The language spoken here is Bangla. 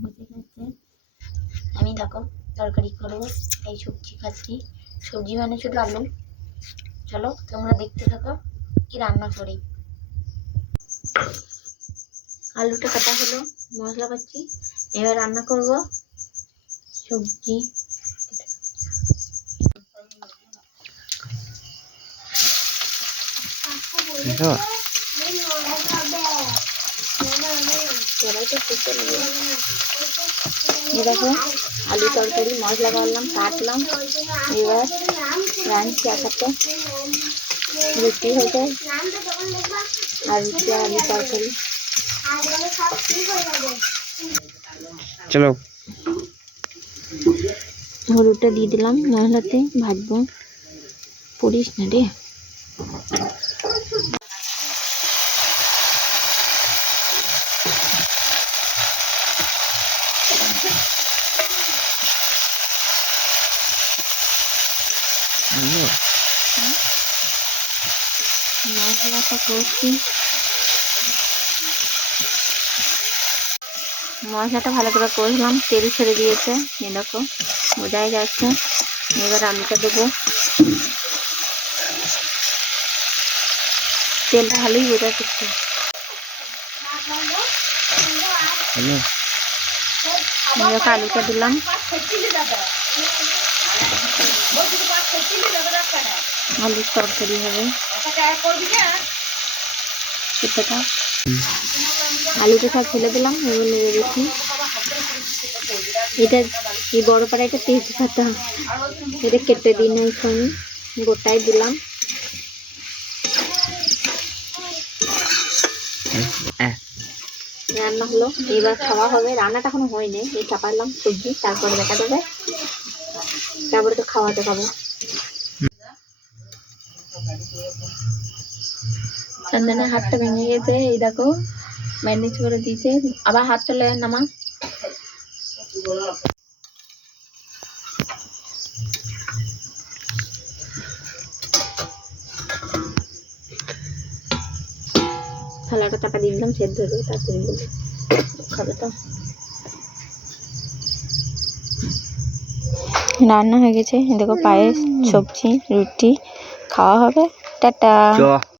বসে খাচ্ছে। আমি দেখো তরকারি করবো, এই সবজি খাচ্ছি। সবজি মানে শুধু আলু। চলো তোমরা দেখতে থাকো কি রান্না করি। আলুটা কাটা হলো, মশলা পাচ্ছি, এবার রান্না করব সবজি। দেখো আলু তরকারি মশলা করলাম, কাটলাম, এবার রাঁধছি। একসাথে রুটি হয়েছে আর রুটি আর আলু তরকারি। চলো হলুদটা দিয়ে দিলাম, মশলাতে ভাজবো। পড়িস না রে। মশলাটা করছি, মশলাটা ভালো করে কষলাম, তেল ছেড়ে দিয়েছে, এই দেখো বোঝাই যাচ্ছে। এবার আলুটা দেবো, তেলটা ভালোই বোঝা যাচ্ছে। দেখো আলুটা দিলাম, আলুর তরকারি হবে। আলুটা সব ফেলে দিলাম, এবার নেড়ে দিচ্ছি। এটা এই বড় পাড়া, এটা তেজপাতা, এটা কেটে দিই না, আমি গোটাই দিলাম। রান্না হলো, এবার খাওয়া হবে। রান্নাটা এখনো হয়নি, এই চাপালাম সবজি, তারপরে দেখা যাবে, তারপরে তো খাওয়াতে খাবো। চন্দনের হাতটা ভেঙে গেছে, এই দেখো ব্যান্ডেজ করে দিয়েছে। আবার হাতটা লয়ে নামা। থালাটা চাপা দিয়ে দিলাম, সেদ্ধ হয়ে যাবে, তারপরে খাবে তো। রান্না হয়ে গেছে, দেখো পায়েস, সবজি, রুটি খাওয়া হবে। টাটা।